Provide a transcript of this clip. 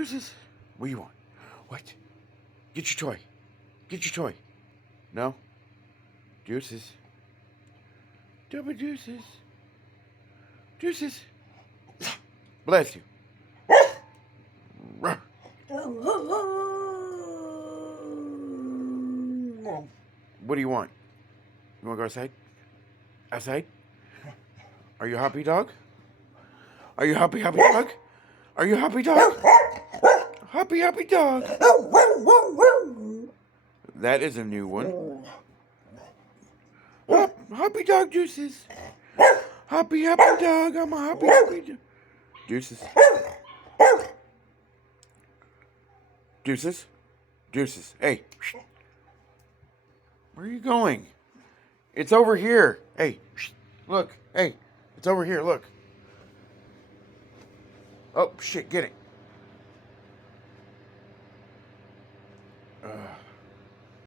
Deuces. What do you want? What? Get your toy. Get your toy. No? Deuces. Double deuces. Deuces. Bless you. What do you want? You want to go outside? Outside? Are you a Hoppy Dog? Are you Hoppy Dog? Are you Hoppy Dog? Hoppy Dog. That is a new one. Hoppy Dog Deuces. Hoppy Dog. I'm a Hoppy Dog. Deuces. Deuces. Deuces. Hey. Where are you going? It's over here. Hey. Look. Hey. It's over here. Look. Oh, shit. Get it.